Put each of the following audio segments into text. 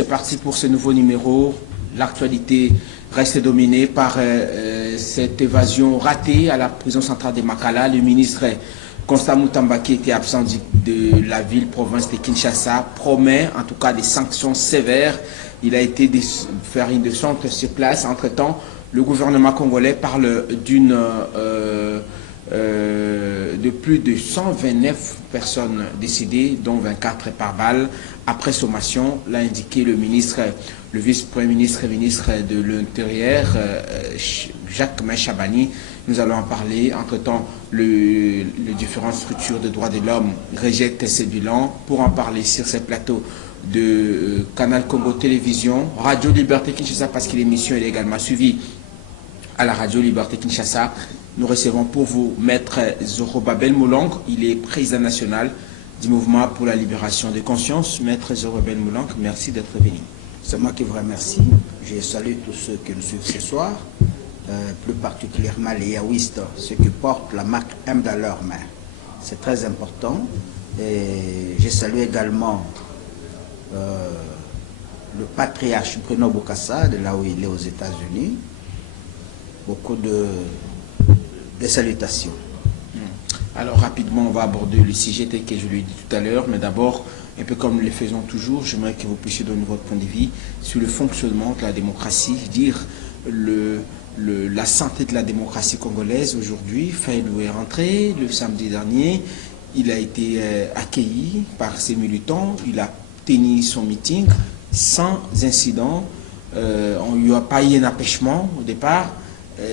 C'est parti pour ce nouveau numéro. L'actualité reste dominée par cette évasion ratée à la prison centrale de Makala. Le ministre Constant Mutamba, qui était absent de la ville-province de Kinshasa, promet en tout cas des sanctions sévères. Il a été faire une descente sur place. Entre-temps, le gouvernement congolais parle de plus de 129 personnes décédées, dont 24 par balle, après sommation, l'a indiqué le vice-premier ministre et ministre de l'Intérieur, Jacques Chabani. Nous allons en parler. Entre-temps, les différentes structures de droits de l'homme rejettent ces bilans. Pour en parler sur ces plateaux de Canal Congo Télévision, Radio Liberté Kinshasa, parce que l'émission est également suivie à la Radio Liberté Kinshasa. Nous recevons pour vous Maître Zorobabel Moulang. Il est président national du mouvement pour la libération de conscience. Maître Zorobabel Moulang, merci d'être venu. C'est moi qui vous remercie. Je salue tous ceux qui nous suivent ce soir, plus particulièrement les yaouistes, ceux qui portent la marque M dans leurs mains. C'est très important. Et je salue également le patriarche Bruno Bokassa, de là où il est aux États-Unis. Beaucoup de salutations. Alors rapidement, on va aborder le sujet tel que je l'ai dit tout à l'heure, mais d'abord, un peu comme nous le faisons toujours, j'aimerais que vous puissiez donner votre point de vue sur le fonctionnement de la démocratie, dire la santé de la démocratie congolaise aujourd'hui. Faïlou est rentré le samedi dernier, il a été accueilli par ses militants, il a tenu son meeting sans incident, on ne lui a pas eu un empêchement au départ.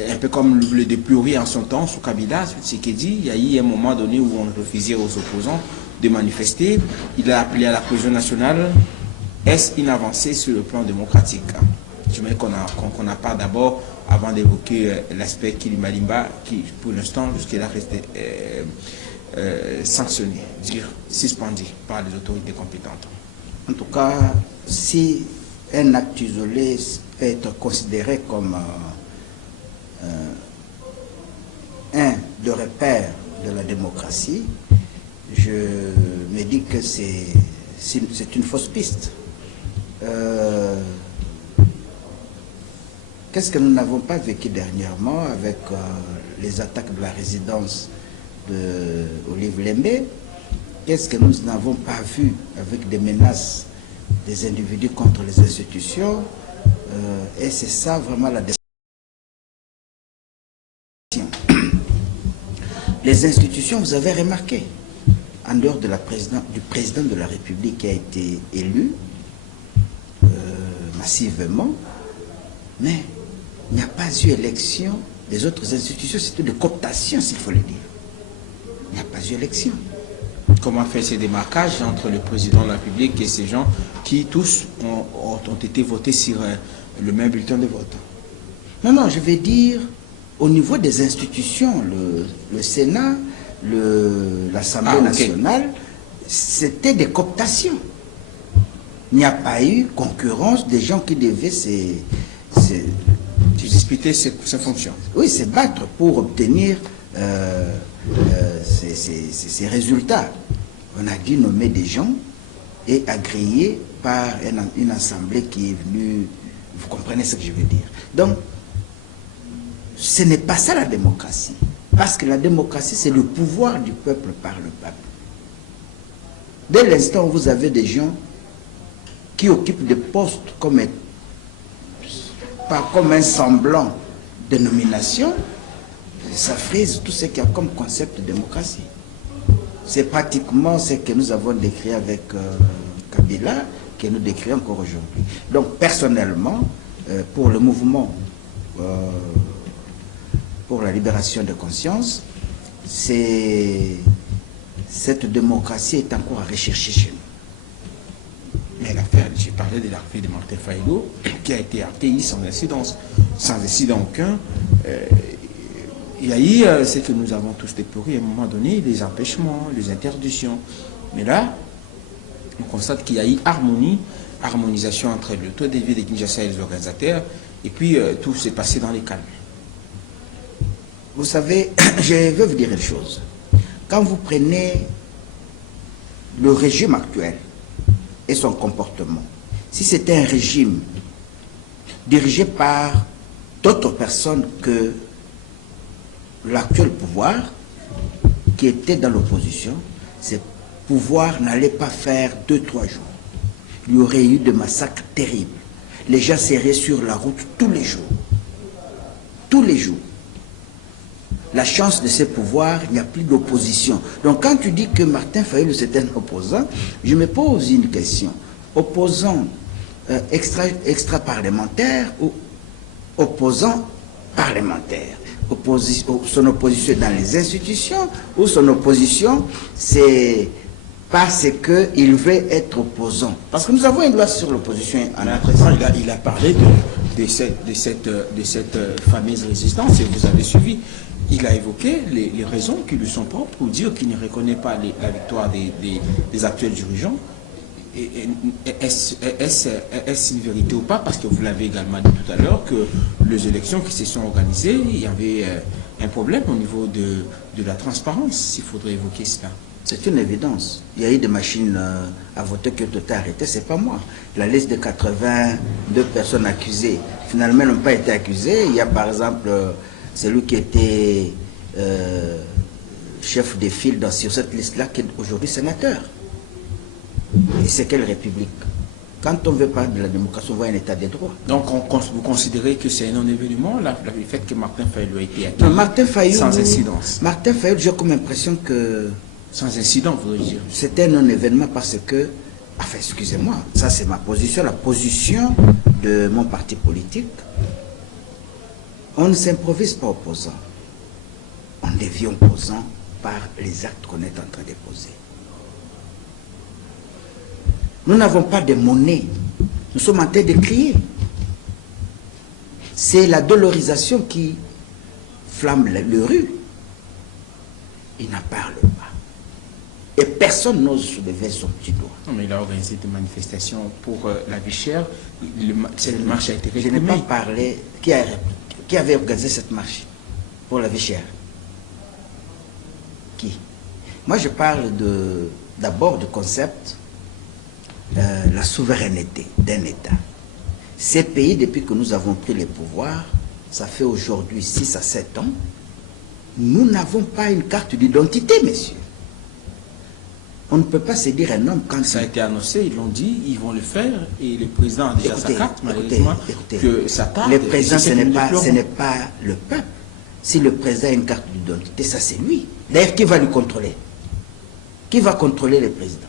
Un peu comme le déplorer en son temps sous Kabila, ce qui est dit, il y a eu un moment donné où on refusait aux opposants de manifester. Il a appelé à la cohésion nationale. Est-ce une avancée sur le plan démocratique? Je voudrais qu'on en parle d'abord avant d'évoquer l'aspect Kilimalimba qui, pour l'instant, jusqu'à resté sanctionné, suspendu par les autorités compétentes. En tout cas, si un acte isolé peut être considéré comme un de repères de la démocratie, je me dis que c'est une fausse piste. Qu'est-ce que nous n'avons pas vécu dernièrement avec les attaques de la résidence d'Olive Lembe? Qu'est-ce que nous n'avons pas vu avec des menaces des individus contre les institutions? Et c'est ça vraiment la démocratie. Les institutions, vous avez remarqué, en dehors de du président de la République qui a été élu massivement, mais il n'y a pas eu élection des autres institutions, c'était de cooptation, s'il faut le dire. Il n'y a pas eu élection. Comment faire ces démarquages entre le président de la République et ces gens qui tous ont été votés sur le même bulletin de vote? Non, je vais dire au niveau des institutions, le Sénat, l'Assemblée nationale, c'était des cooptations. Il n'y a pas eu concurrence des gens qui devaient disputer ses fonctions. Oui, se battre pour obtenir ces résultats. On a dû nommer des gens et agréés par une assemblée qui est venue. Vous comprenez ce que je veux dire? Donc, ce n'est pas ça la démocratie. Parce que la démocratie, c'est le pouvoir du peuple par le peuple. Dès l'instant où vous avez des gens qui occupent des postes pas comme un semblant de nomination, ça frise tout ce qu'il y a comme concept de démocratie. C'est pratiquement ce que nous avons décrit avec Kabila, que nous décrivons encore aujourd'hui. Donc, personnellement, pour le mouvement pour la libération de conscience, cette démocratie est encore à rechercher chez nous. Mais l'affaire, j'ai parlé de l'affaire de Martin Fayulu, qui a été accueilli sans incident aucun. Il y a eu ce que nous avons tous déploré à un moment donné, les empêchements, les interdictions. Mais là, on constate qu'il y a eu harmonisation entre le taux de vie de Kinshasa et les organisateurs, et puis tout s'est passé dans les calmes. Vous savez, je veux vous dire une chose. Quand vous prenez le régime actuel et son comportement, si c'était un régime dirigé par d'autres personnes que l'actuel pouvoir, qui était dans l'opposition, ce pouvoir n'allait pas faire 2-3 jours. Il y aurait eu des massacres terribles. Les gens seraient sur la route tous les jours. Tous les jours. La chance de ce pouvoir, il n'y a plus d'opposition. Donc quand tu dis que Martin Fayulu c'est un opposant, je me pose une question. Opposant extra-parlementaire ou opposant parlementaire? Son opposition dans les institutions ou son opposition c'est parce qu'il veut être opposant? Parce que nous avons une loi sur l'opposition en président. Il a parlé de cette fameuse résistance, et vous avez suivi. Il a évoqué les raisons qui lui sont propres pour dire qu'il ne reconnaît pas la victoire des actuels dirigeants. Est-ce une vérité ou pas? Parce que vous l'avez également dit tout à l'heure, que les élections qui se sont organisées, il y avait un problème au niveau de la transparence. Il faudrait évoquer cela. C'est une évidence. Il y a eu des machines à voter qui ont été arrêtées, c'est pas moi. La liste de 82 personnes accusées, finalement, n'ont pas été accusées. Il y a par exemple celui qui était chef de file sur cette liste-là, qui est aujourd'hui sénateur. Et c'est quelle république? Quand on veut parler de la démocratie, on voit un état de droit. Donc vous considérez que c'est un non-événement, le fait que Martin Fayulu a été acquis? Non, Martin Fayulu, sans incidence. Martin Fayulu, j'ai comme impression que... Sans incident, vous voudrez dire? C'était un non-événement parce que... Enfin, excusez-moi, ça c'est ma position, la position de mon parti politique. On ne s'improvise pas opposant. On devient opposant par les actes qu'on est en train de poser. Nous n'avons pas de monnaie. Nous sommes en train de crier. C'est la dolorisation qui flamme le rue. Il n'en parle pas. Et personne n'ose soulever son petit doigt. Non, mais il a organisé des manifestations pour la vie chère. Cette marche a été réprimée. Je n'ai pas parlé. Qui avait organisé cette marche pour la vie chère? Qui? Moi, je parle d'abord du concept la souveraineté d'un État. Ces pays, depuis que nous avons pris les pouvoirs, ça fait aujourd'hui 6 à 7 ans, nous n'avons pas une carte d'identité, messieurs. On ne peut pas se dire un homme quand... Ça a été annoncé, ils l'ont dit, ils vont le faire, et le président a déjà sa carte, malheureusement, que ça tarde. Le président, ce n'est pas le peuple. Si le président a une carte d'identité, ça c'est lui. D'ailleurs, qui va lui contrôler? Qui va contrôler le président?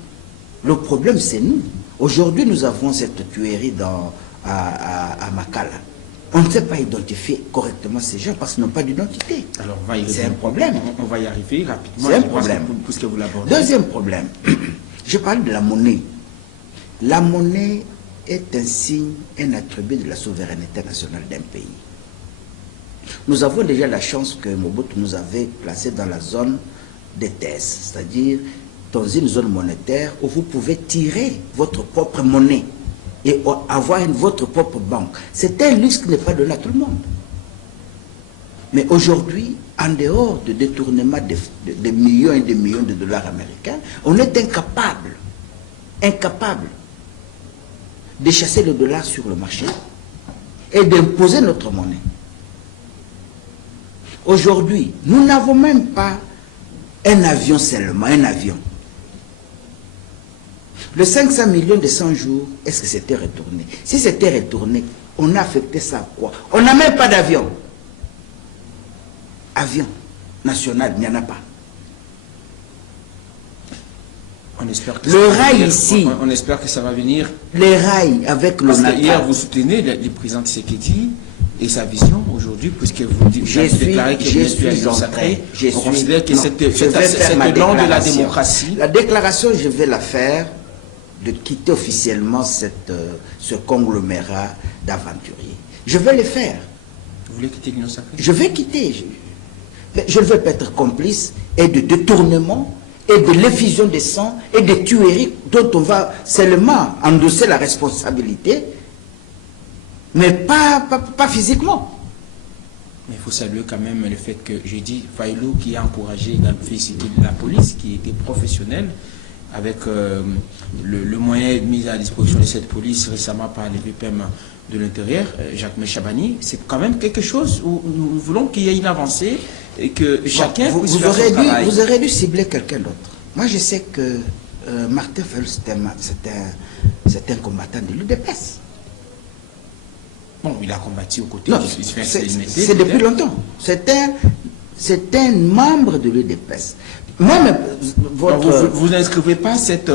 Le problème, c'est nous. Aujourd'hui, nous avons cette tuerie à Makala. On ne sait pas identifier correctement ces gens parce qu'ils n'ont pas d'identité. Alors, c'est un problème. On va y arriver rapidement. C'est un problème. Puisque vous l'abordez. Deuxième problème, je parle de la monnaie. La monnaie est un signe, un attribut de la souveraineté nationale d'un pays. Nous avons déjà la chance que Mobutu nous avait placés dans la zone des TES, c'est-à-dire dans une zone monétaire où vous pouvez tirer votre propre monnaie et avoir votre propre banque. C'est un luxe qui n'est pas donné à tout le monde. Mais aujourd'hui, en dehors de détournement de millions et de millions de dollars américains, on est incapable de chasser le dollar sur le marché et d'imposer notre monnaie. Aujourd'hui, nous n'avons même pas un avion seulement, un avion. Le 500 millions de 100 jours, est-ce que c'était retourné? Si c'était retourné, on a affecté ça à quoi? On n'a même pas d'avion. Avion national, il n'y en a pas. On espère que le rail ici. On espère que ça va venir. Les rails avec le Parce que hier, vous soutenez le président Tshisekedi et sa vision aujourd'hui, puisque vous déclarez que je suis sacré. On considère que cette langue de la démocratie. La déclaration, je vais la faire de quitter officiellement ce conglomérat d'aventuriers. Je vais le faire. Vous voulez quitter l'Union sacrée? Je vais quitter. Je ne veux pas être complice et de détournement et de l'effusion de sang et de tueries dont on va seulement endosser la responsabilité, mais pas physiquement. Mais il faut saluer quand même le fait que j'ai dit Fayulu qui a encouragé, félicité la police qui était professionnelle avec le moyen mis à disposition de cette police récemment par les VPM de l'Intérieur, Jacques Chabani, c'est quand même quelque chose où nous voulons qu'il y ait une avancée et que chacun puisse faire son travail. Vous aurez dû cibler quelqu'un d'autre. Moi, je sais que Martin Fayulu, c'est un combattant de l'UDPS. Bon, il a combattu aux côtés Non, du c'est depuis longtemps. C'est un membre de l'UDPS. Même vous n'inscrivez pas cet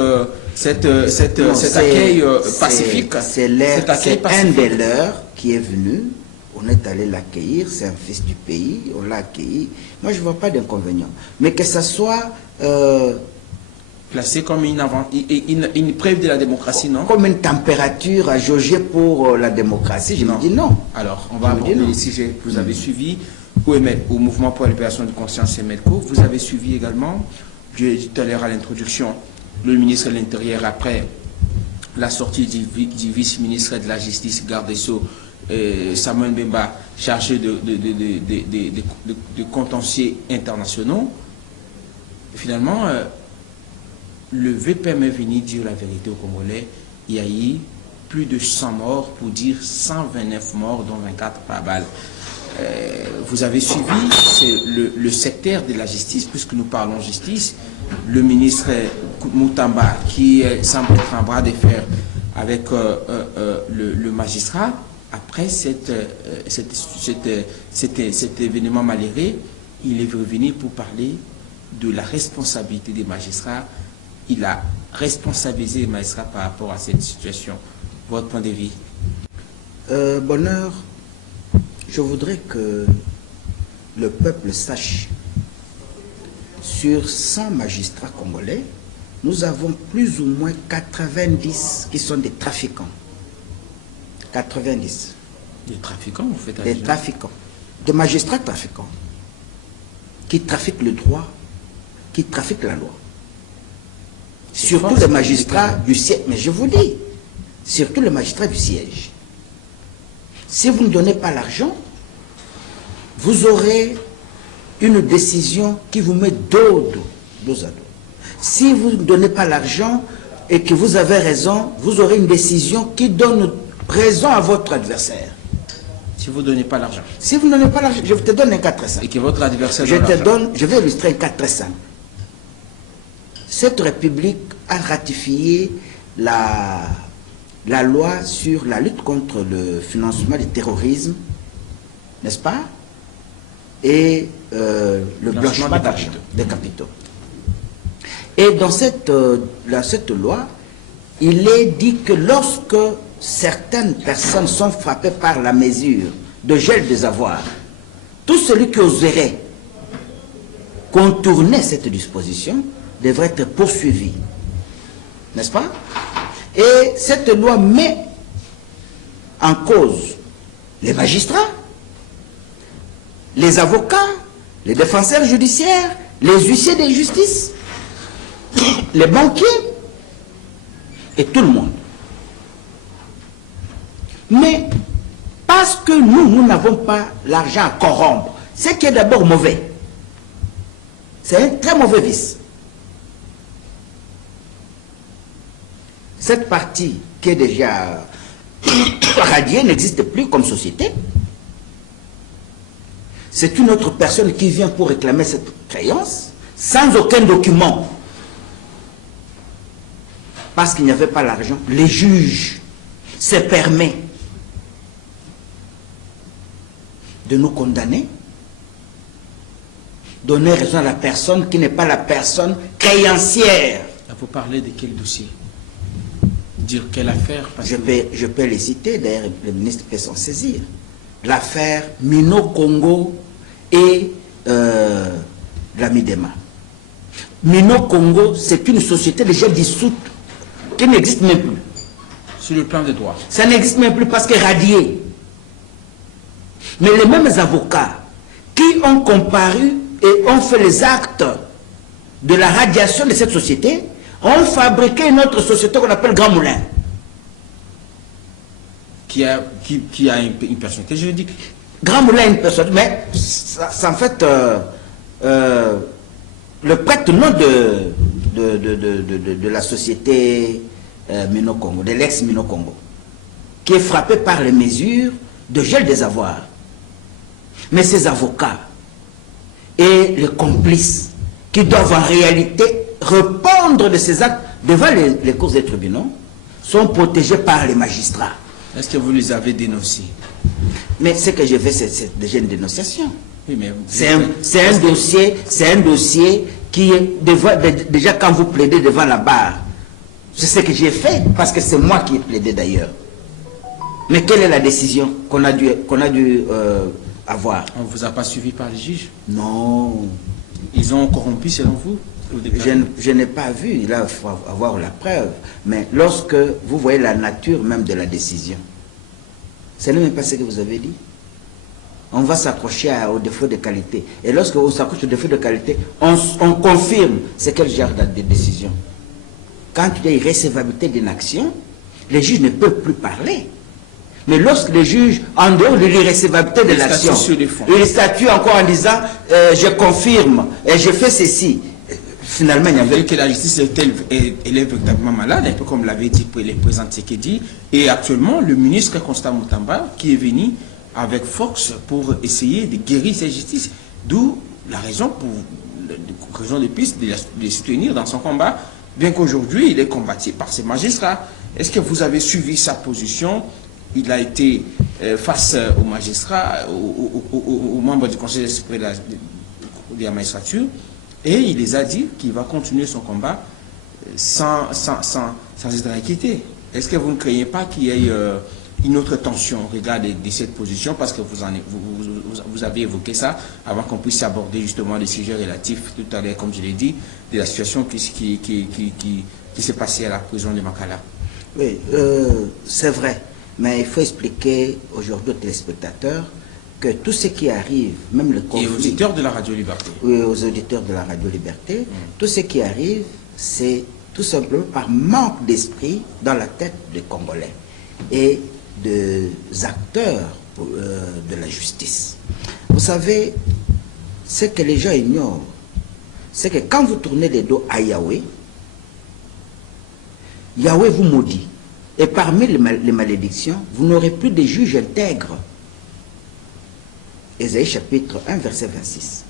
accueil pacifique. C'est un des leurs qui est venu. On est allé l'accueillir. C'est un fils du pays. On l'a accueilli. Moi, je ne vois pas d'inconvénient. Mais que ça soit placé comme une preuve de la démocratie, non? Comme une température à jauger pour la démocratie. Je me dis non. Alors, on va aborder les sujets. Vous avez suivi au Mouvement pour la libération de conscience et MEDCO. Vous avez suivi également, je l'ai dit tout à l'heure à l'introduction, le ministre de l'Intérieur après la sortie du vice-ministre de la Justice, garde des Sceaux, Samuel Mbemba, chargé de contentieux internationaux. Et finalement, le VPM est venu dire la vérité aux Congolais. Il y a eu plus de 100 morts, pour dire 129 morts, dont 24 par balle. Vous avez suivi le secteur de la justice, puisque nous parlons justice, le ministre Moutamba qui semble être en bras de fer avec le magistrat. Après cet événement malheureux, il est revenu pour parler de la responsabilité des magistrats. Il a responsabilisé les magistrats par rapport à cette situation. Votre point de vue? Bonheur, je voudrais que le peuple sache, sur 100 magistrats congolais, nous avons plus ou moins 90 qui sont des trafiquants. 90. Des trafiquants, vous faites des trafiquants. Des magistrats trafiquants. Qui trafiquent le droit, qui trafiquent la loi. Surtout les magistrats du siège. Mais je vous dis, surtout les magistrats du siège. Si vous ne donnez pas l'argent, vous aurez une décision qui vous met dos à dos. Si vous ne donnez pas l'argent et que vous avez raison, vous aurez une décision qui donne raison à votre adversaire. Si vous ne donnez pas l'argent. Si vous ne donnez pas l'argent, je te donne un cas très simple. Et que votre adversaire je vais illustrer un cas très simple. Cette République a ratifié la loi sur la lutte contre le financement du terrorisme, n'est-ce pas? Et le blanchiment d'argent, des capitaux. Et dans cette loi, il est dit que lorsque certaines personnes sont frappées par la mesure de gel des avoirs, tout celui qui oserait contourner cette disposition devrait être poursuivi. N'est-ce pas? Et cette loi met en cause les magistrats, les avocats, les défenseurs judiciaires, les huissiers de justice, les banquiers et tout le monde. Mais parce que nous n'avons pas l'argent à corrompre, ce qui est d'abord mauvais, c'est un très mauvais vice. Cette partie qui est déjà radiée n'existe plus comme société. C'est une autre personne qui vient pour réclamer cette créance sans aucun document. Parce qu'il n'y avait pas l'argent. Les juges se permettent de nous condamner, donner raison à la personne qui n'est pas la personne créancière. Vous parlez de quel dossier? Dire quelle affaire? Je peux les citer, d'ailleurs le ministre peut s'en saisir. L'affaire Mino Congo et la Midema. Mino Congo, c'est une société déjà dissoute qui n'existe même plus. Sur le plan des droits. Ça n'existe même plus parce qu'elle est radiée. Mais les mêmes avocats qui ont comparu et ont fait les actes de la radiation de cette société ont fabriqué une autre société qu'on appelle Grand Moulin. Qui a une personnalité juridique. Grand Moulin a une personnalité, mais c'est en fait le prête-nom de la société Mino-Congo, de l'ex-Mino-Congo, qui est frappé par les mesures de gel des avoirs. Mais ces avocats et les complices qui doivent en réalité répondre de ces actes devant les cours des tribunaux sont protégés par les magistrats. Est-ce que vous les avez dénoncés? Mais ce que j'ai fait, c'est déjà une dénonciation. Oui, mais c'est un dossier qui est déjà quand vous plaidez devant la barre. C'est ce que j'ai fait, parce que c'est moi qui ai plaidé d'ailleurs. Mais quelle est la décision qu'on a dû avoir? On ne vous a pas suivi par les juges? Non. Ils ont corrompu selon vous? Je n'ai pas vu, là il faut avoir la preuve. Mais lorsque vous voyez la nature même de la décision, ce n'est même pas ce que vous avez dit. On va s'accrocher au défaut de qualité. Et lorsque on s'accroche au défaut de qualité, on confirme c'est quel genre de décision. Quand il y a irrécevabilité d'une action, les juges ne peuvent plus parler. Mais lorsque les juges, en dehors de l'irrécevabilité de l'action, ils statuent encore en disant je confirme et je fais ceci. Finalement, il y avait que la justice elle est véritablement malade, un peu comme l'avait dit le président Tshisekedi. Et actuellement, le ministre Constant Mutamba, qui est venu avec force pour essayer de guérir cette justice, d'où la raison de plus de les soutenir dans son combat, bien qu'aujourd'hui il est combattu par ses magistrats. Est-ce que vous avez suivi sa position? Il a été face aux magistrats, aux membres du Conseil supérieur de la magistrature, et il les a dit qu'il va continuer son combat sans être inquiété. Est-ce que vous ne craignez pas qu'il y ait une autre tension au regard de cette position, parce que vous avez évoqué ça avant qu'on puisse aborder justement les sujets relatifs tout à l'heure, comme je l'ai dit, de la situation qui s'est passée à la prison de Makala? Oui, c'est vrai. Mais il faut expliquer aujourd'hui aux téléspectateurs que tout ce qui arrive, même le conflit... Et aux auditeurs de la Radio Liberté. Oui, aux auditeurs de la Radio Liberté. Tout ce qui arrive, c'est tout simplement par manque d'esprit dans la tête des Congolais et des acteurs de la justice. Vous savez, ce que les gens ignorent, c'est que quand vous tournez les dos à Yahweh, Yahweh vous maudit. Et parmi les malédictions, vous n'aurez plus de juges intègres. Ésaïe chapitre 1, verset 26.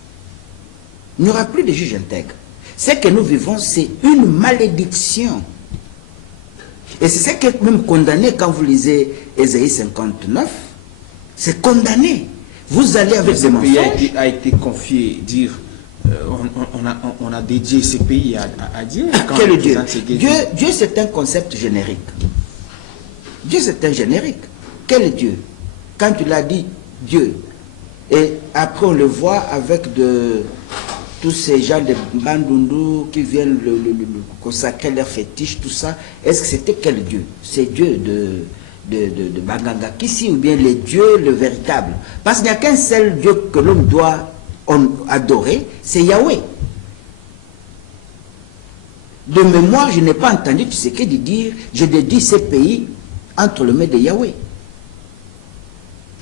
Il n'y aura plus de juges intègres. Ce que nous vivons, c'est une malédiction. Et c'est ce qui est même condamné quand vous lisez Ésaïe 59. C'est condamné. Vous allez avec des mensonges. Ce pays a été confié, dire... on a dédié ce pays à Dieu. Quel Dieu? Dieu, c'est un concept générique. Dieu, c'est un générique. Quel Dieu? Quand tu l'as dit, Dieu. Et après, on le voit avec tous ces gens de Bandundu qui viennent consacrer leurs fétiches, tout ça. Est-ce que c'était quel Dieu? C'est Dieu de Banganga Kissi, ou bien les dieux, le véritable? Parce qu'il n'y a qu'un seul Dieu que l'homme doit adorer, c'est Yahweh. De mémoire, je n'ai pas entendu Tshisekedi dire je dédie ces pays entre les mains de Yahweh.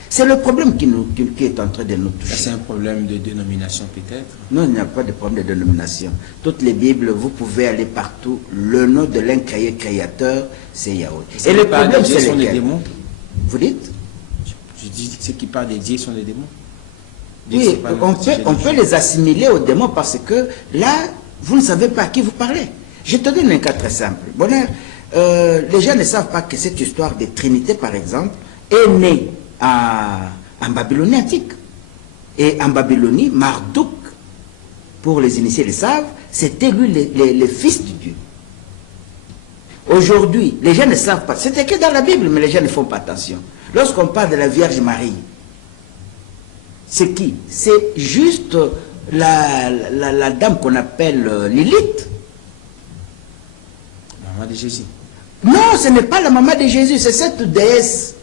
C'est le problème qui est en train de nous toucher. C'est un problème de dénomination peut-être? Non, il n'y a pas de problème de dénomination. Toutes les Bibles, vous pouvez aller partout. Le nom de l'incréé créateur, c'est Yahweh. Et le problème, c'est sont les démons? Vous dites? Je dis ceux qui parlent des dieux sont des démons. Oui, on peut les assimiler aux démons parce que là, vous ne savez pas à qui vous parlez. Je te donne un cas très simple. Bonheur, les gens ne savent pas que cette histoire de Trinité, par exemple, est née en Babylonie antique. Et en Babylonie, Marduk, pour les initiés le savent, c'était lui le fils de Dieu. Aujourd'hui, les gens ne savent pas. C'était que dans la Bible, mais les gens ne font pas attention. Lorsqu'on parle de la Vierge Marie, c'est qui? C'est juste la dame qu'on appelle Lilith. Maman de Jésus. Non, ce n'est pas la maman de Jésus, c'est cette déesse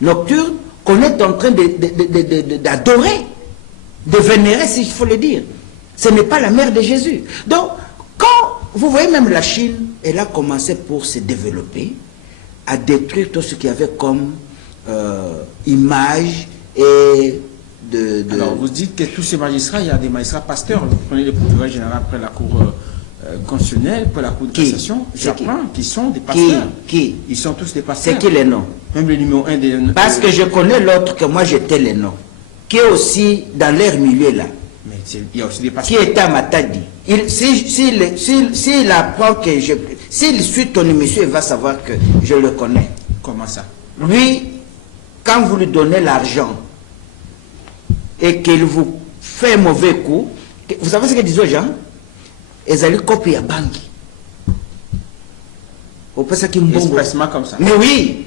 nocturne qu'on est en train d'adorer, de vénérer, s'il faut le dire. Ce n'est pas la mère de Jésus. Donc, quand vous voyez même la Chine, elle a commencé pour se développer, à détruire tout ce qu'il y avait comme image et Alors, vous dites que tous ces magistrats, il y a des magistrats pasteurs. Vous prenez le procureur général après la cour constitutionnel pour la Cour de cassation, j'apprends qu'ils sont des pasteurs. Qui? Ils sont tous des pasteurs. C'est qui les noms? Même le numéro 1 des... Parce que je connais l'autre que moi j'étais les noms, qui est aussi dans leur milieu là. Mais il y a aussi des pasteurs. Qui est à Matadi. S'il apprend que s'il suit ton émission, il va savoir que je le connais. Comment ça? Lui, quand vous lui donnez l'argent et qu'il vous fait un mauvais coup, vous savez ce que disent aux gens? Ils allaient copier à banque. Expressement comme ça. Mais oui.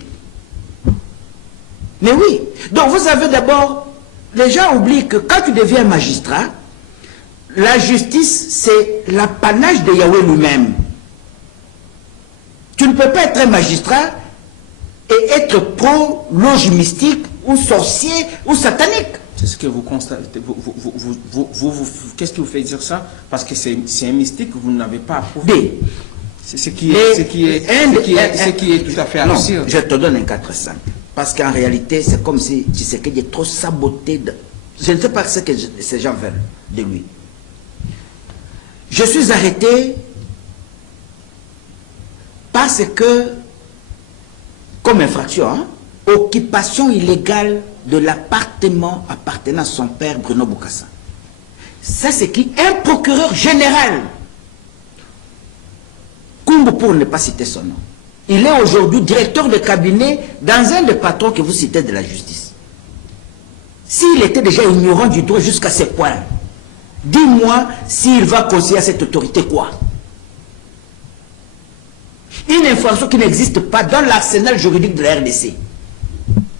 Mais oui. Donc vous savez d'abord, les gens oublient que quand tu deviens magistrat, la justice, c'est l'apanage de Yahweh lui-même. Tu ne peux pas être un magistrat et être pro-loge mystique ou sorcier ou satanique. C'est ce que vous constatez. Qu'est-ce qui vous fait dire ça? Parce que c'est un mystique que vous n'avez pas approuvé. C'est ce qui est tout à fait absurde. Je te donne un 4-5. Parce qu'en réalité, c'est comme si tu sais qu'il est trop saboté. Je ne sais pas ce que ces gens veulent de lui. Je suis arrêté parce que, comme infraction, hein, occupation illégale de l'appartement appartenant à son père Bruno Bokassa. Ça, c'est qui? Un procureur général. Kumbu, pour ne pas citer son nom. Il est aujourd'hui directeur de cabinet dans un des patrons que vous citez de la justice. S'il était déjà ignorant du droit jusqu'à ce point, dis-moi s'il va conseiller à cette autorité quoi? Une infraction qui n'existe pas dans l'arsenal juridique de la RDC.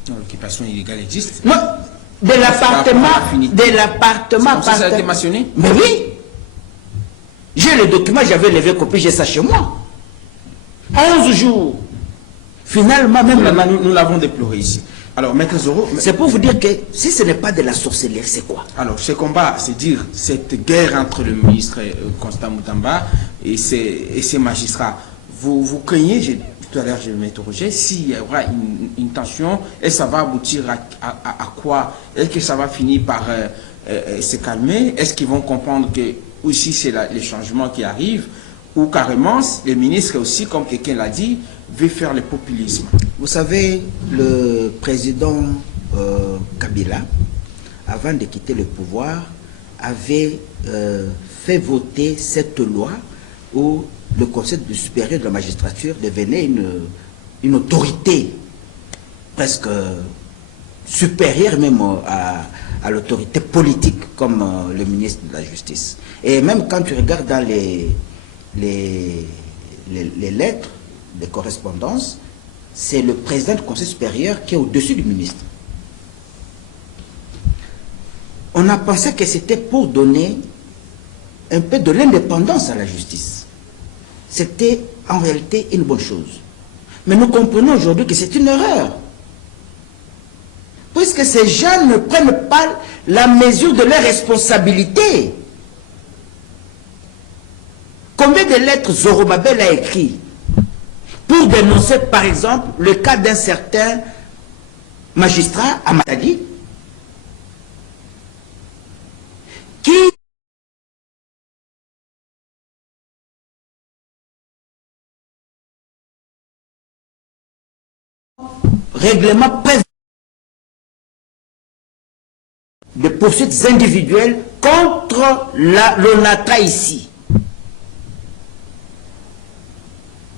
L'occupation illégale existe. Non, de l'appartement. Ça a été mentionné. Mais oui. J'ai le document, j'avais levé copie, j'ai ça chez moi. 11 jours. Finalement, même nous l'avons déploré ici. Alors, Maître Zoro... C'est pour vous dire que si ce n'est pas de la sorcellerie, c'est quoi? Alors, ce combat, c'est dire cette guerre entre le ministre Constant Moutamba et ses magistrats. Vous craignez, tout à l'heure je m'interrogeais, s'il y aura une tension, et ça va aboutir à quoi? Est-ce que ça va finir par se calmer? Est-ce qu'ils vont comprendre que aussi c'est les changements qui arrivent? Ou carrément, le ministre aussi, comme quelqu'un l'a dit, veut faire le populisme? Vous savez, le président Kabila, avant de quitter le pouvoir, avait fait voter cette loi où le Conseil supérieur de la magistrature devenait une autorité presque supérieure même à l'autorité politique comme le ministre de la Justice. Et même quand tu regardes dans les lettres de correspondance, c'est le président du Conseil supérieur qui est au-dessus du ministre. On a pensé que c'était pour donner un peu de l'indépendance à la justice. C'était en réalité une bonne chose. Mais nous comprenons aujourd'hui que c'est une erreur. Puisque ces gens ne prennent pas la mesure de leurs responsabilités. Combien de lettres Zorobabel a écrit pour dénoncer, par exemple, le cas d'un certain magistrat à Matadi qui règlement prévu de poursuites individuelles contre l'ONATRA ici.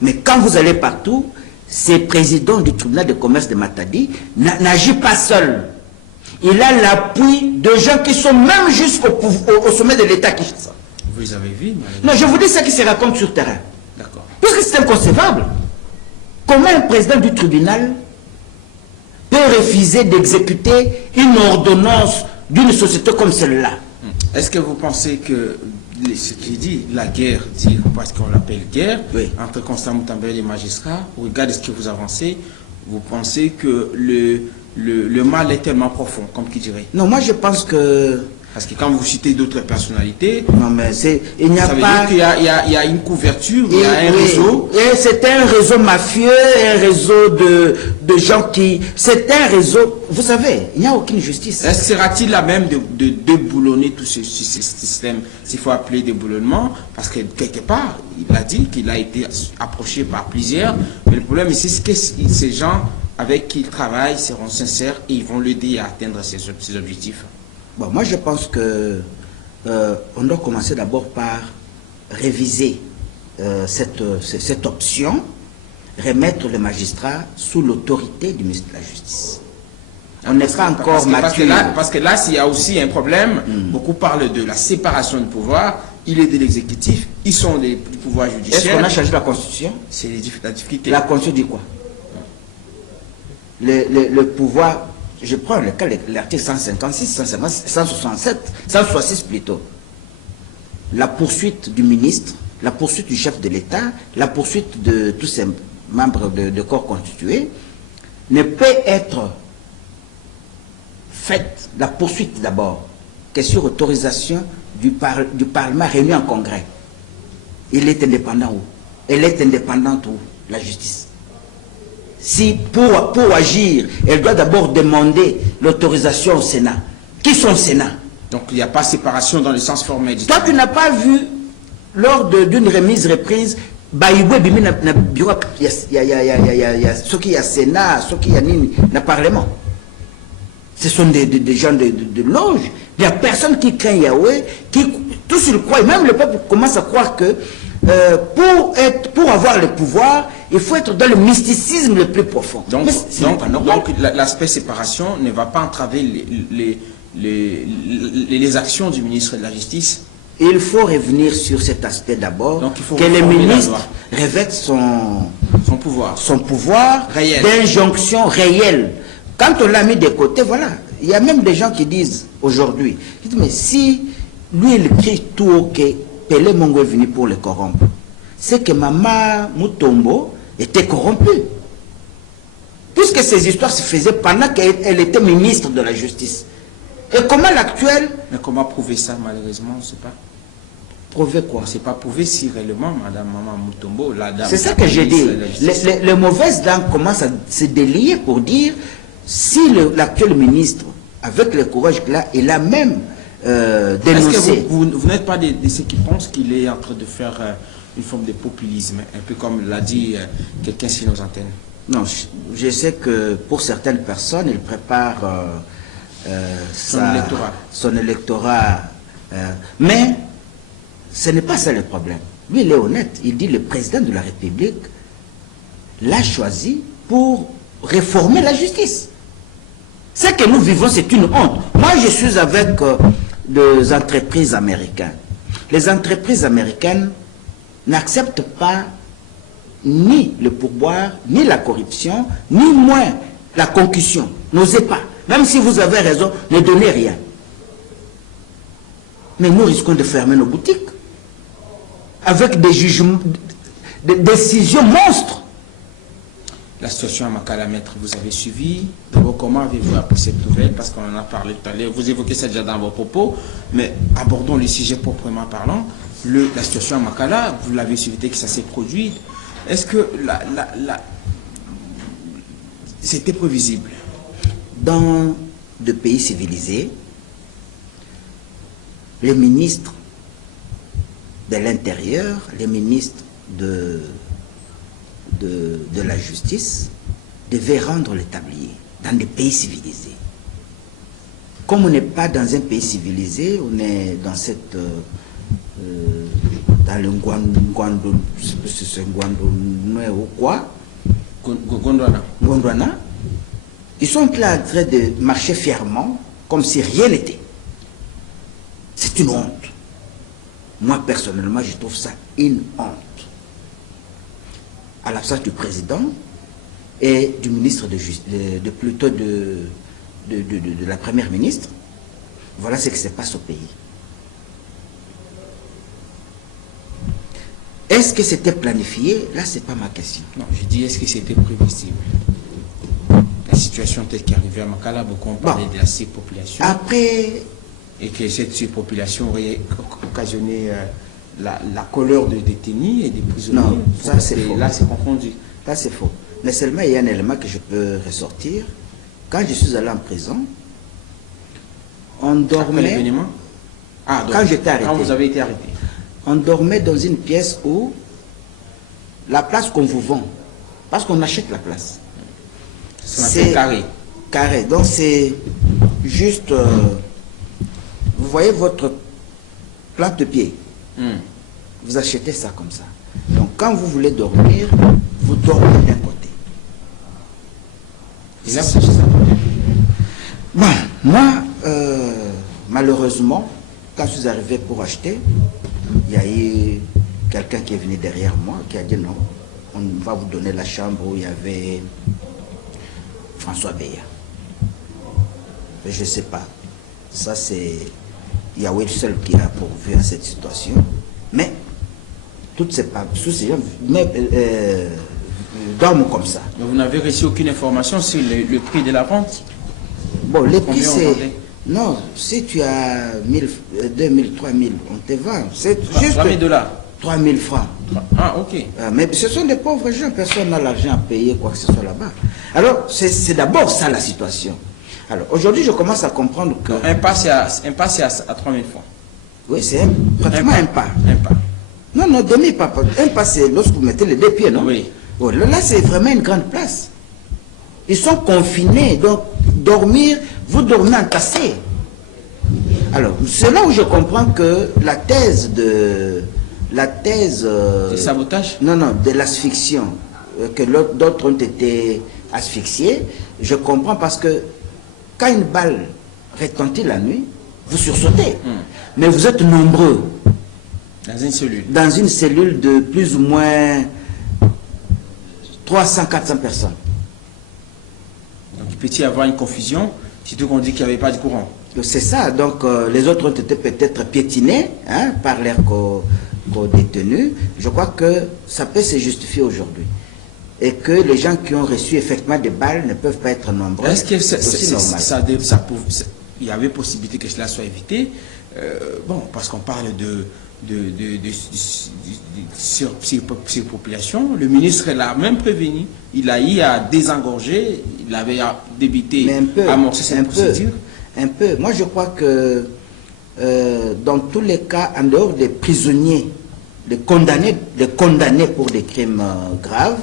Mais quand vous allez partout, ces présidents du tribunal de commerce de Matadi n'agit pas seul. Il a l'appui de gens qui sont même jusqu'au sommet de l'État Kinshasa. Vous les avez vus? Non, je vous dis ce qui se raconte sur terrain. D'accord. Puisque c'est inconcevable. Comment un président du tribunal peut refuser d'exécuter une ordonnance d'une société comme celle-là? Est-ce que vous pensez que ce qui dit la guerre, parce qu'on l'appelle guerre, oui, entre Constant Moutamba et les magistrats, au regard de ce que vous avancez, vous pensez que le mal est tellement profond, comme qui dirait? Non, moi je pense que Parce que quand vous citez d'autres personnalités, non, mais il n'y a ça veut pas... dire qu'il y a une couverture, il y a un réseau. Et c'est un réseau mafieux, un réseau de gens qui... C'est un réseau... Vous savez, il n'y a aucune justice. Sera-t-il la même de déboulonner tout ce système, s'il faut appeler déboulonnement? Parce que quelque part, il a dit qu'il a été approché par plusieurs. Mais le problème ici, c'est que ces gens avec qui il travaille seront sincères et ils vont l'aider à atteindre ses objectifs. Bon, moi je pense que on doit commencer d'abord par réviser cette option, remettre le magistrat sous l'autorité du ministre de la Justice. On n'est pas encore mature. Parce que là, s'il y a aussi un problème, beaucoup parlent de la séparation du pouvoir, il est de l'exécutif, ils sont du pouvoir judiciaire. Est-ce qu'on a changé la Constitution? C'est la difficulté. La Constitution dit quoi? Le pouvoir, je prends le cas de l'article 156, 167, 166 plutôt. La poursuite du ministre, la poursuite du chef de l'État, la poursuite de tous ces membres de corps constitués ne peut être faite, la poursuite d'abord, que sur autorisation du Parlement réuni en congrès. Il est indépendant où? Elle est indépendante où? La justice. Si pour agir, elle doit d'abord demander l'autorisation au Sénat. Qui sont au Sénat? Donc il n'y a pas séparation dans le sens formel. Toi, tu n'as pas vu, lors d'une reprise, bureau, il y a ce qui y a Sénat, ce qui y a le Parlement. Ce sont des gens de loge. Il n'y a personne qui craint Yahweh, tout sur le croit. Et même le peuple commence à croire que pour avoir le pouvoir, il faut être dans le mysticisme le plus profond. Donc l'aspect séparation ne va pas entraver les actions du ministre de la Justice. Il faut revenir sur cet aspect d'abord, que le ministre revête son pouvoir d'injonction réelle. Quand on l'a mis de côté, voilà, il y a même des gens qui disent aujourd'hui, mais si lui il crie tout haut que Pelé Mongo est venu pour le corrompre, c'est que Mama Mutombo était corrompue. Puisque ces histoires se faisaient pendant qu'elle était ministre de la Justice. Et comment l'actuel... Mais comment prouver ça, malheureusement, on ne sait pas. Prouver quoi? On ne sait pas prouver si réellement Madame Mama Mutombo, la dame... C'est ça que j'ai dit. Les mauvaises dames commencent à se délier pour dire si l'actuel ministre, avec le courage qu'il a, il a même dénoncé... Est-ce que vous n'êtes pas de ceux qui pensent qu'il est en train de faire une forme de populisme, un peu comme l'a dit quelqu'un sur nos antennes? Non, je sais que pour certaines personnes, il prépare son électorat. Mais ce n'est pas ça le problème. Lui, il est honnête. Il dit le président de la République l'a choisi pour réformer la justice. Ce que nous vivons, c'est une honte. Moi, je suis avec des entreprises américaines. Les entreprises américaines n'acceptent pas ni le pourboire, ni la corruption, ni moins la concussion. N'osez pas. Même si vous avez raison, ne donnez rien. Mais nous risquons de fermer nos boutiques avec des jugements, des décisions monstres. La situation à Makala, maître, vous avez suivi. D'abord, comment avez-vous appris cette nouvelle? Parce qu'on en a parlé tout à l'heure. Vous évoquez ça déjà dans vos propos, mais abordons le sujet proprement parlant. La situation à Makala, vous l'avez suivi dès que ça s'est produit. Est-ce que c'était prévisible? Dans des pays civilisés, les ministres de l'Intérieur, les ministres de la Justice devaient rendre le tablier dans des pays civilisés. Comme on n'est pas dans un pays civilisé, on est dans cette... dans le Ngwando, c'est Ngwando ou quoi? Gondwana. Ils sont là en train de marcher fièrement, comme si rien n'était. C'est une honte. Moi, personnellement, je trouve ça une honte. À l'absence du président et du ministre plutôt de la première ministre, voilà ce qui se passe au pays. Est-ce que c'était planifié? Là, ce n'est pas ma question. Non, je dis est-ce que c'était prévisible? La situation telle qu'elle arrivait à Makala, beaucoup ont parlé de la population. Après et que cette surpopulation aurait occasionné la colère de détenus et des prisonniers. Non, ça c'est faux. Là, c'est confondu. Là, c'est faux. Mais seulement, il y a un élément que je peux ressortir. Quand je suis allé en prison, on dormait... Quand j'étais arrêté. Quand vous avez été arrêté. On dormait dans une pièce où la place qu'on vous vend, parce qu'on achète la place. C'est carré. Carré. Donc c'est juste... vous voyez votre plate de pied. Vous achetez ça comme ça. Donc quand vous voulez dormir, vous dormez d'un côté. Et là, c'est ça. Bon, moi, malheureusement, quand je suis arrivé pour acheter, il y a eu quelqu'un qui est venu derrière moi qui a dit non, on va vous donner la chambre où il y avait François Beya. Je ne sais pas. Ça, c'est Yahweh seul qui a pourvu à cette situation. Mais toutes ces gens dorment comme ça. Mais vous n'avez reçu aucune information sur le prix de la vente? Bon, les prix, c'est... Non, si tu as 1000, 2000, 3000, on te vend. C'est juste 3000 $. 3000 francs. Ah, ok. Mais ce sont des pauvres gens, personne n'a l'argent à payer quoi que ce soit là-bas. Alors, c'est d'abord ça la situation. Alors, aujourd'hui, je commence à comprendre que... Un pas, c'est à 3000 francs. Oui, c'est pratiquement un pas. Un pas. Non, non, demi-pas. Un pas, c'est lorsque vous mettez les deux pieds, non? Oui. Oh, là, c'est vraiment une grande place. Ils sont confinés, donc dormir, vous dormez entassés. Alors, c'est là où je comprends que la thèse de... Du sabotage? Non, non, de l'asphyxion, que d'autres ont été asphyxiés, je comprends parce que quand une balle retentit la nuit, vous sursautez. Mais vous êtes nombreux. Dans une cellule. Dans une cellule de plus ou moins 300, 400 personnes. Donc il peut y avoir une confusion, surtout qu'on dit qu'il n'y avait pas de courant. C'est ça, donc les autres ont été peut-être piétinés par leurs co-détenus. Je crois que ça peut se justifier aujourd'hui. Et que les gens qui ont reçu effectivement des balles ne peuvent pas être nombreux. Est-ce que c'est normal. Il y avait possibilité que cela soit évité? Bon, parce qu'on parle de surpopulation. Le ministre l'a même prévenu. Il a eu à désengorger, il avait débité, amorcer cette procédure. Un peu. Moi, je crois que dans tous les cas, en dehors des prisonniers, les condamnés pour des crimes graves,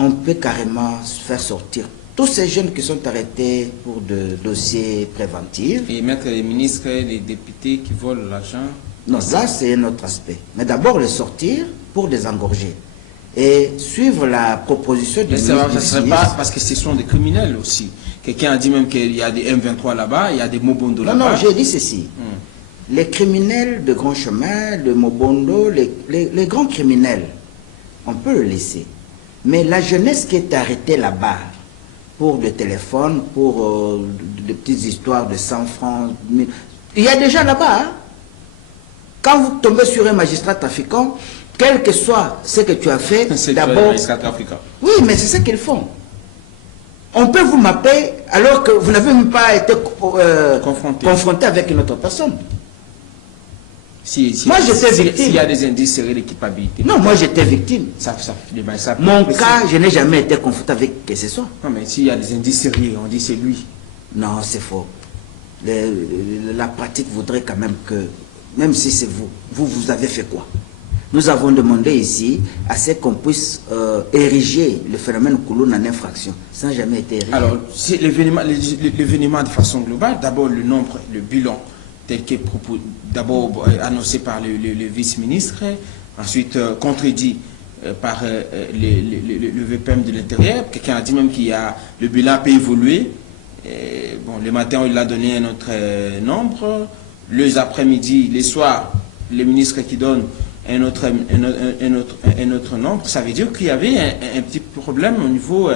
on peut carrément faire sortir tous ces jeunes qui sont arrêtés pour des dossiers préventifs. Et mettre les ministres et les députés qui volent l'argent. Non, ça c'est un autre aspect. Mais d'abord les sortir pour désengorger. Et suivre la proposition du ministre. Mais ça ne serait pas parce que ce sont des criminels aussi. Quelqu'un a dit même qu'il y a des M23 là-bas, il y a des Mobondo là-bas. Non, non, j'ai dit ceci. Les criminels de grand chemin, de Mobondo, les grands criminels, on peut le laisser. Mais la jeunesse qui est arrêtée là-bas, pour des téléphones, pour des petites histoires de 100 francs, il y a déjà là-bas. Quand vous tombez sur un magistrat trafiquant, quel que soit ce que tu as fait, d'abord... Oui, mais c'est ce qu'ils font. On peut vous mapper alors que vous n'avez même pas été confronté avec une autre personne. Moi, j'étais victime. S'il y a des indices, c'est l'équipabilité. Non, moi, j'étais victime. Mon cas, je n'ai jamais été confronté avec qui que ce soit. Non, mais s'il y a des indices sérieux, on dit c'est lui. Non, c'est faux. La pratique voudrait quand même que, même si c'est vous avez fait quoi? Nous avons demandé ici à ce qu'on puisse ériger le phénomène Kouloune en infraction, sans jamais être érigé. Alors, c'est l'événement de façon globale, d'abord le nombre, le bilan, tel que d'abord annoncé par le vice-ministre, ensuite contredit par le VPM de l'Intérieur. Quelqu'un a dit même qu'il y a le bilan peut évoluer. Bon, le matin, il a donné un autre nombre. Les après-midi, les soirs, le ministre qui donne un autre nombre. Ça veut dire qu'il y avait un petit problème au niveau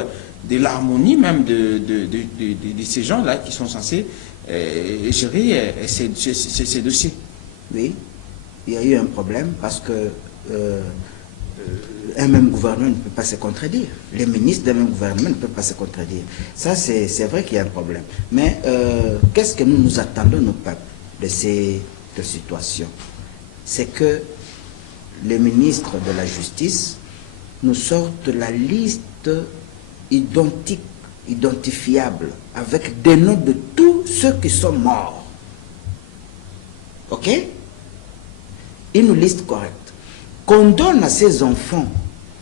de l'harmonie même de ces gens-là qui sont censés gérer ces dossiers. Oui, il y a eu un problème parce que un même gouvernement ne peut pas se contredire. Les ministres d'un même gouvernement ne peuvent pas se contredire. Ça, c'est vrai qu'il y a un problème. Mais qu'est-ce que nous attendons, nos peuples? de cette situation, c'est que les ministres de la Justice nous sortent la liste identifiable, avec des noms de tous ceux qui sont morts. Ok? Une liste correcte. Qu'on donne à ces enfants,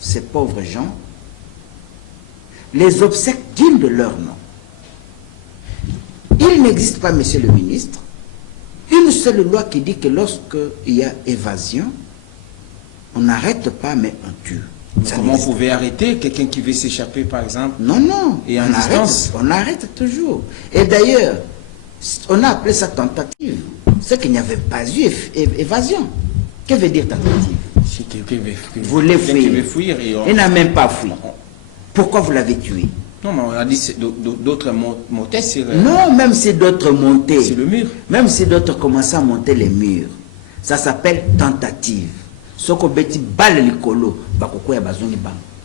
ces pauvres gens, les obsèques dignes de leur nom. Il n'existe pas, monsieur le ministre, une seule loi qui dit que lorsqu'il y a évasion, on n'arrête pas, mais on tue. Comment vous pouvez arrêter quelqu'un qui veut s'échapper, par exemple? Non, non. Et en distance? On arrête toujours. Et d'ailleurs, on a appelé ça tentative. C'est qu'il n'y avait pas eu évasion. Que veut dire tentative? Si quelqu'un veut fuir. Et il n'a même pas fui. Pourquoi vous l'avez tué? Non, mais on a dit d'autres montaient sur... Non, même si d'autres montaient. C'est le mur. Même si d'autres commençaient à monter les murs. Ça s'appelle tentative. Ce qu'on bêtit balle l'écolo,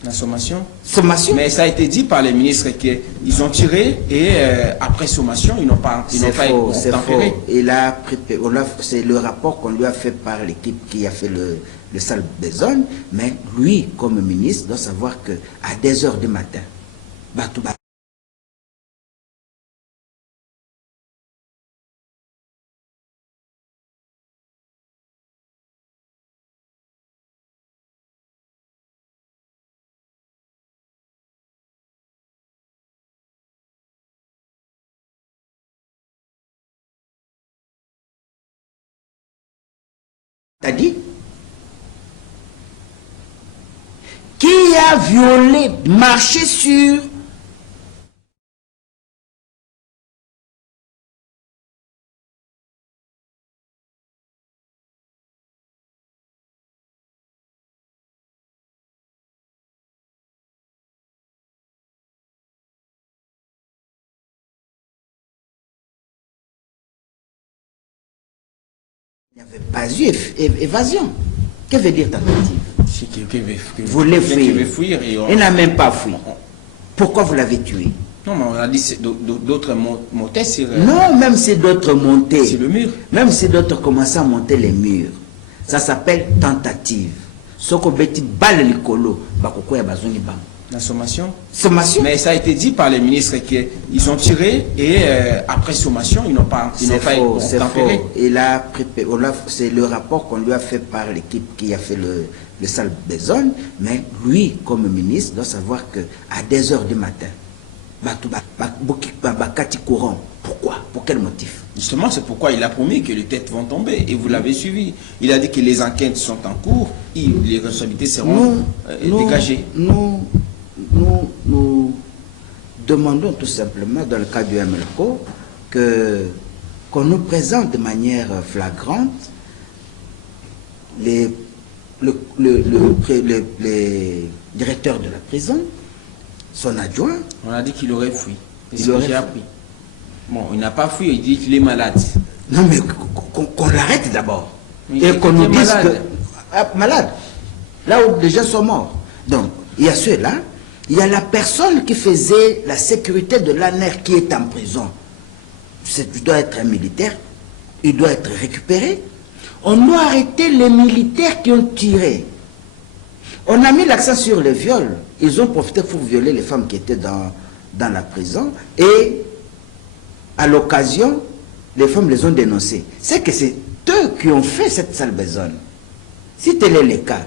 La sommation. Sommation. Mais ça a été dit par les ministres qu'ils ont tiré et après sommation, ils n'ont pas faux, c'est faux. C'est le rapport qu'on lui a fait par l'équipe qui a fait le sale besogne, mais lui, comme ministre, doit savoir que à 10 heures du matin, t'as dit qui a violé, marché sur il n'y avait pas eu évasion. Que veut dire tentative? Si quelqu'un veut fuir. Il n'a même pas fui. Pourquoi vous l'avez tué? Non, mais on a dit d'autres montaient sur... Non, même si d'autres montaient. C'est le mur. Même si d'autres commençaient à monter les murs. Ça s'appelle tentative. Ce qu'on bêtit balle l'écolo, La sommation. Sommation. Mais ça a été dit par les ministres qu'ils ont tiré et après sommation, ils n'ont pas faux, c'est tempéré. faux. C'est le rapport qu'on lui a fait par l'équipe qui a fait le sale besogne, mais lui, comme ministre, doit savoir que à 10 heures du matin, courant. Pourquoi? Pour quel motif? Justement, c'est pourquoi il a promis que les têtes vont tomber et vous l'avez suivi. Il a dit que les enquêtes sont en cours et les responsabilités seront dégagées. Nous demandons tout simplement, dans le cas du MLCO, qu'on nous présente de manière flagrante les directeurs de la prison, son adjoint. On a dit qu'il aurait fui. Il aurait appris. Bon, il n'a pas fui, il dit qu'il est malade. Non, mais qu'on l'arrête d'abord. Et qu'on nous dise que... malade. Là où les gens sont morts. Donc, il y a ceux-là. Il y a la personne qui faisait la sécurité de l'ANER qui est en prison. Il doit être un militaire. Il doit être récupéré. On doit arrêter les militaires qui ont tiré. On a mis l'accent sur les viols. Ils ont profité pour violer les femmes qui étaient dans la prison. Et à l'occasion, les femmes les ont dénoncées. C'est que c'est eux qui ont fait cette sale besogne. Si tel est le cas,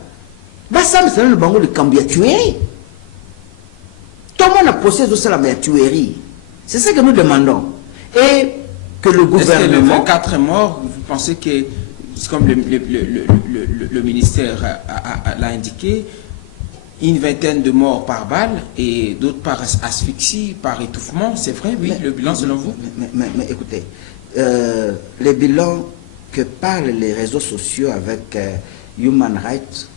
c'est le bango de Cambia tuerie. Tout le monde a procédé à la tuerie. C'est ce que nous demandons. Et que le gouvernement... Est-ce que le 24 morts, vous pensez que, comme le ministère l'a indiqué, une vingtaine de morts par balle et d'autres par asphyxie, par étouffement, c'est vrai, oui, le bilan selon vous? Mais écoutez, les bilans que parlent les réseaux sociaux avec Human Rights,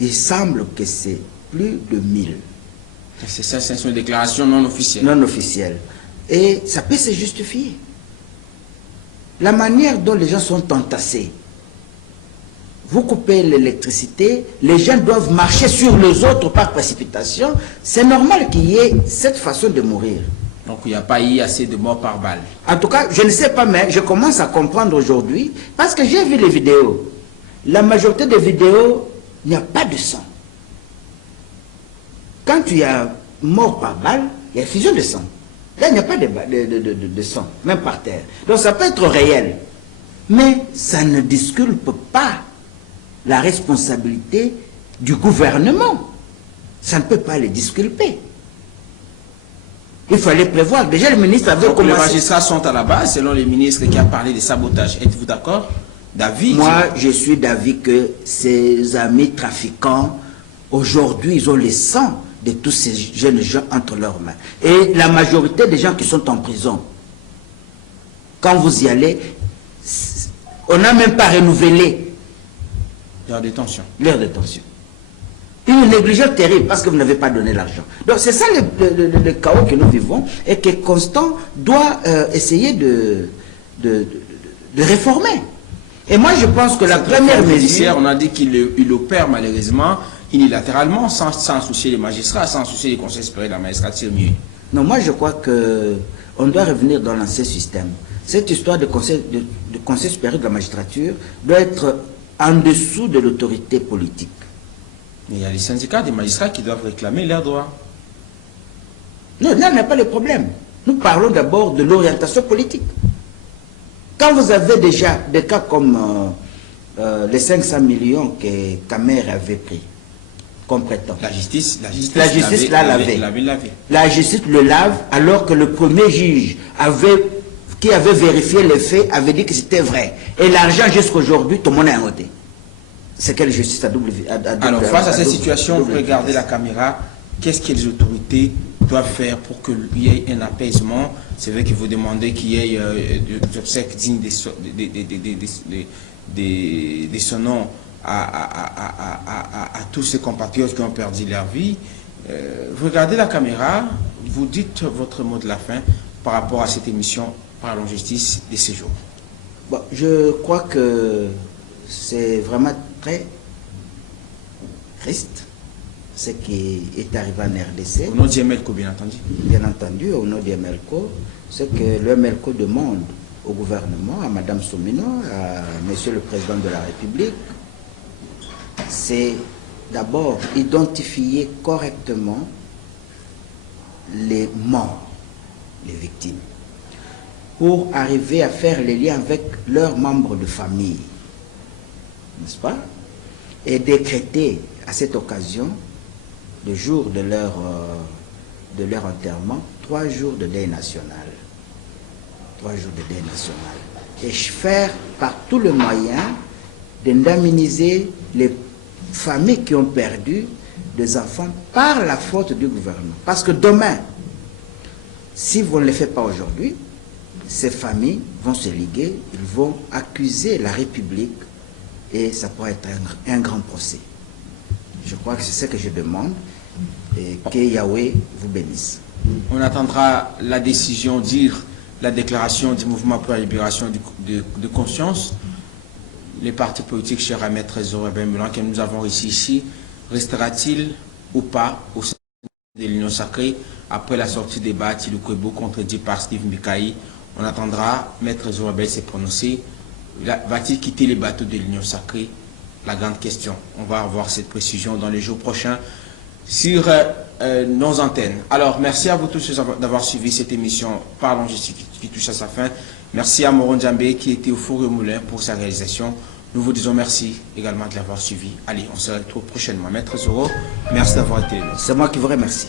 il semble que c'est plus de 1000. C'est ça, c'est une déclaration non officielle. Non officielle. Et ça peut se justifier. La manière dont les gens sont entassés. Vous coupez l'électricité, les gens doivent marcher sur les autres par précipitation. C'est normal qu'il y ait cette façon de mourir. Donc il n'y a pas eu assez de morts par balle. En tout cas, je ne sais pas, mais je commence à comprendre aujourd'hui, parce que j'ai vu les vidéos. La majorité des vidéos, il n'y a pas de sang. Quand tu as mort par balle, il y a effusion de sang. Là, il n'y a pas de sang, même par terre. Donc ça peut être réel. Mais ça ne disculpe pas la responsabilité du gouvernement. Ça ne peut pas les disculper. Il fallait prévoir. Déjà, le ministre avait Donc, commencé... les magistrats sont à la base, selon les ministres qui a parlé de sabotage. Êtes-vous d'accord, David? Moi, je suis d'avis que ces amis trafiquants, aujourd'hui, ils ont le sang de tous ces jeunes gens entre leurs mains. Et la majorité des gens qui sont en prison, quand vous y allez, on n'a même pas renouvelé leur détention. Une négligence terrible parce que vous n'avez pas donné l'argent. Donc c'est ça le chaos que nous vivons et que Constant doit essayer de réformer. Et moi je pense que la première mesure... On a dit qu'il opère malheureusement unilatéralement sans soucier les magistrats, sans soucier les conseils supérieurs de la magistrature mieux. Non, moi je crois qu'on doit revenir dans l'ancien système. Cette histoire de conseil supérieur de la magistrature doit être en dessous de l'autorité politique. Mais il y a les syndicats des magistrats qui doivent réclamer leurs droits. Non, là, il n'y a pas de problème. Nous parlons d'abord de l'orientation politique. Quand vous avez déjà des cas comme les 500 millions que Kamer avait pris comme prétend. La justice l'a lavé. La justice le lave alors que le premier juge qui avait vérifié les faits avait dit que c'était vrai. Et l'argent jusqu'à aujourd'hui, tout le monde a noté. C'est quelle justice à double... Alors, face à cette situation, vous regardez la caméra, qu'est-ce que les autorités doivent faire pour qu'il y ait un apaisement? C'est vrai que vous demandez qu'il y ait des obsèques dignes des sonnants à tous ces compatriotes qui ont perdu leur vie. Vous regardez la caméra, vous dites votre mot de la fin par rapport à cette émission Parlons Justice de ce jour. Bon, je crois que c'est vraiment très triste ce qui est arrivé en RDC. Au nom du MLCO, bien entendu. Bien entendu, au nom du MLCO, ce que le MLCO demande au gouvernement, à Mme Soumino, à Monsieur le Président de la République, c'est d'abord identifier correctement les morts, les victimes, pour arriver à faire les liens avec leurs membres de famille, n'est-ce pas? Et décréter à cette occasion, le jour de leur enterrement, 3 jours de deuil national. 3 jours de deuil national. Et faire par tous les moyens d'indemniser les familles qui ont perdu des enfants par la faute du gouvernement. Parce que demain, si vous ne le faites pas aujourd'hui, ces familles vont se liguer, ils vont accuser la République et ça pourrait être un grand procès. Je crois que c'est ce que je demande et que Yahweh vous bénisse. On attendra la décision, la déclaration du mouvement pour la libération de conscience. Les partis politiques, chers à Maître Zorobin Blanc, que nous avons ici, restera-t-il ou pas au sein de l'Union sacrée après la sortie des bâtis du Kwebo contredit par Steve Mikaï? On attendra Maître Zorobin se prononcer. Va-t-il quitter les bateaux de l'Union sacrée? La grande question. On va avoir cette précision dans les jours prochains sur nos antennes. Alors, merci à vous tous d'avoir suivi cette émission Parlons Justice qui touche à sa fin. Merci à Moron Djambé qui était au four et au moulin pour sa réalisation. Nous vous disons merci également de l'avoir suivi. Allez, on se retrouve prochainement. Maître Zoro, merci d'avoir été là. C'est moi qui vous remercie.